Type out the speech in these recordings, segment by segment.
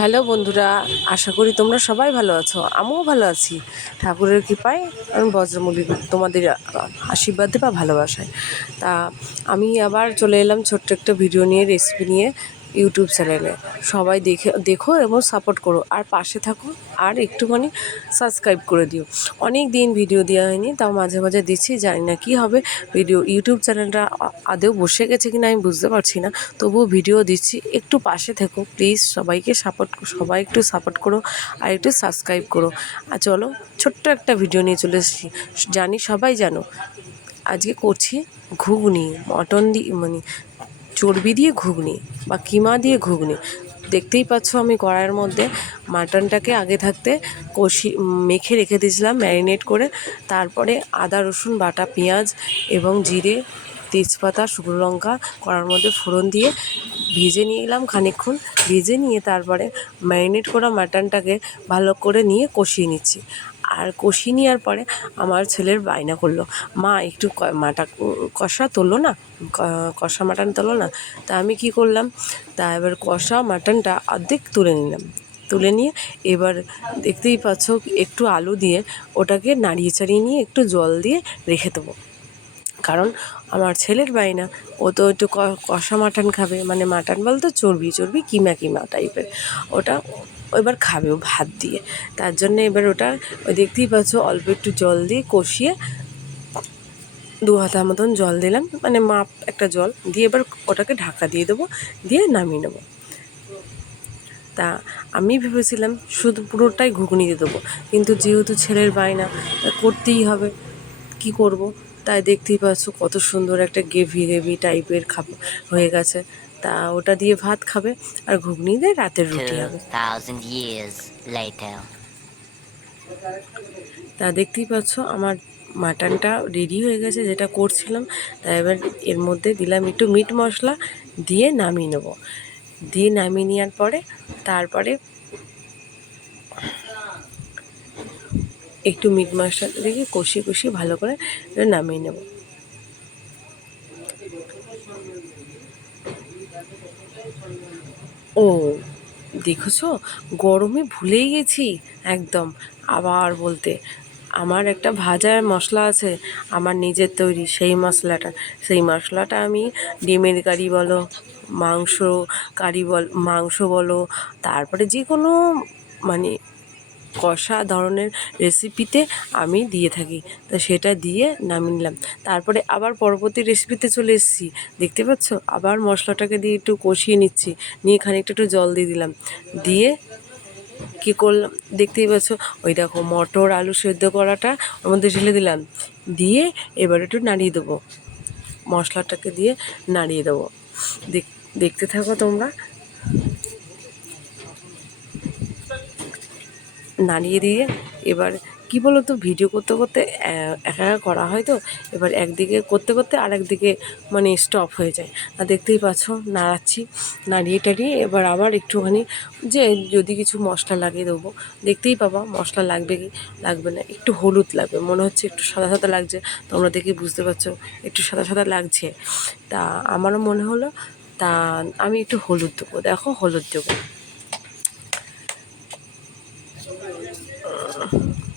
Hello বন্ধুরা, আশা করি তোমরা সবাই ভালো আছো। আমিও ভালো আছি ঠাকুরের কৃপায়। আমি বজ্রমৌলি তোমাদের আশীর্বাদে বা ভালোবাসায়। তা আমি আবার চলে এলাম ছোট্ট একটা ভিডিও নিয়ে, রেসিপি নিয়ে ইউটিউব চ্যানেলে। সবাই দেখো এবং সাপোর্ট করো, আর পাশে থাকো, আর একটুখানি সাবস্ক্রাইব করে দিও। অনেক দিন ভিডিও দেওয়া হয়নি, তাও মাঝে মাঝে দিচ্ছি। জানি না কী হবে, ইউটিউব চ্যানেলটা আদৌ বসে গেছে কিনা আমি বুঝতে পারছি না, তবুও ভিডিও দিচ্ছি। একটু পাশে থেকো প্লিজ, সবাই একটু সাপোর্ট করো আর একটু সাবস্ক্রাইব করো। আর চলো, ছোট্ট একটা ভিডিও নিয়ে চলে এসেছি। সবাই জানো আজকে করছি ঘুগনি, মটন দিয়ে মানে চর্বি দিয়ে ঘুগনি বা কিমা দিয়ে ঘুগনি। দেখতেই পাচ্ছ আমি কড়াইয়ের মধ্যে মাটনটাকে আগে থাকতে মেখে রেখে দিয়েছিলাম ম্যারিনেট করে। তারপরে আদা রসুন বাটা, পেঁয়াজ এবং জিরে, তেজপাতা, শুকনো লঙ্কা কড়ার মধ্যে ফোড়ন দিয়ে ভেজে নিয়ে এলাম খানিকক্ষণ। ভেজে নিয়ে তারপরে ম্যারিনেট করা মাটনটাকে ভালো করে নিয়ে কষিয়ে নিচ্ছি। আর কষিয়ে নেওয়ার পরে আমার ছেলের বায়না করলো, মা একটু কষা তোলো না, কষা মাটন তোলো না। তা আমি কি করলাম, এবার কষা মাটনটা অর্ধেক তুলে নিলাম। তুলে নিয়ে এবার দেখতেই পাচ্ছ একটু আলু দিয়ে ওটাকে নাড়িয়ে চাড়িয়ে নিয়ে একটু জল দিয়ে রেখে দেবো। কারণ আমার ছেলের বায়না, ও তো একটু কষা মাটন খাবে, মানে মাটন বলতে চর্বি কিমা টাইপের, ওটা এবার খাবে ও ভাত দিয়ে। তার জন্য এবার ওটা দেখতেই পাচ্ছ অল্প একটু জল দিয়ে কষিয়ে 2 হাতা মতন জল দিলাম, মানে মাপ একটা জল দিয়ে এবার ওটাকে ঢাকা দিয়ে দেবো, দিয়ে নামিয়ে নেবো। তা আমি ভেবেছিলাম শুধু পুরোটাই ঘুগনি দিয়ে দেবো, কিন্তু যেহেতু ছেলের বায়না করতেই হবে, কি করব। তাই দেখতেই পাচ্ছ কত সুন্দর একটা গ্রেভি টাইপের হয়ে গেছে। তা ওটা দিয়ে ভাত খাবে আর ঘুগনি দিয়ে রাতের রুটি হবে। 2000 years later. তা দেখতেই পাচ্ছ আমার মাটনটা রেডি হয়ে গেছে, যেটা করছিলাম। তা এবার এর মধ্যে দিলাম একটু মিট মশলা, দিয়ে নামিয়ে নেব। দিয়ে নামিয়ে নেওয়ার পরে তারপরে একটু মিট মশলা দিয়ে কষিয়ে ভালো করে নামিয়ে নেব। ও দেখেছো, গরমে ভুলেই গেছি একদম আবার বলতে। আমার একটা ভাজার মশলা আছে আমার নিজের তৈরি, সেই মশলাটা আমি ডিমের কারি বলো, মাংস বলো, তারপরে যে কোনো মানে কষা ধরনের রেসিপিতে আমি দিয়ে থাকি। তো সেটা দিয়ে নামিয়ে নিলাম। তারপরে আবার পরবর্তী রেসিপিতে চলে এসেছি। দেখতে পাচ্ছ, আবার মশলাটাকে দিয়ে একটু কষিয়ে নিচ্ছি, নিয়ে খানিকটা একটু জল দিয়ে দিলাম। দিয়ে কী করলাম দেখতেই পাচ্ছ, ওই দেখো মটর আলু সেদ্ধ করাটা ওর মধ্যে ঢেলে দিলাম। দিয়ে এবার একটু নাড়িয়ে দেবো, মশলাটাকে দিয়ে নাড়িয়ে দেবো। দেখতে থাকো তোমরা। নাড়িয়ে দিয়ে এবার কি বলো তো, ভিডিও করতে করতে একা করা হয় তো, এবার একদিকে করতে করতে আর একদিকে মানে স্টপ হয়ে যায়। আর দেখতেই পাচ্ছ নাড়াচ্ছি, নাড়িয়ে টাড়িয়ে এবার আবার একটুখানি যে যদি কিছু মশলা লাগিয়ে দেবো, দেখতেই পাবা মশলা লাগবে কি লাগবে না। একটু হলুদ লাগবে, মনে হচ্ছে একটু সাদা সাদা লাগছে, তোমরা দেখে বুঝতে পারছো একটু সাদা সাদা লাগছে। তা আমারও মনে হলো, তা আমি একটু হলুদ দেবো, দেখো হলুদ দেবো।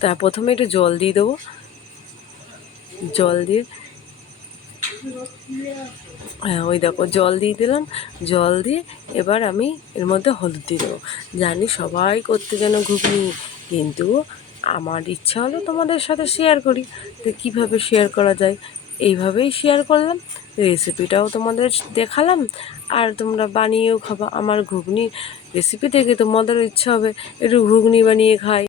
তা প্রথমে একটু জল দিয়ে দেবো, জল দিয়ে হ্যাঁ ওই দেখো জল দিয়ে দিলাম। জল দিয়ে এবার আমি এর মধ্যে হলুদ দিয়ে দেবো। জানি সবাই করতে যেন ঘুগনি, কিন্তু আমার ইচ্ছা হলো তোমাদের সাথে শেয়ার করি। তো কীভাবে শেয়ার করা যায়, এইভাবেই শেয়ার করলাম। রেসিপিটাও তোমাদের দেখালাম, আর তোমরা বানিয়েও খাবা। আমার ঘুগনি রেসিপি দেখে তোমাদেরও ইচ্ছা হবে একটু ঘুগনি বানিয়ে খাই।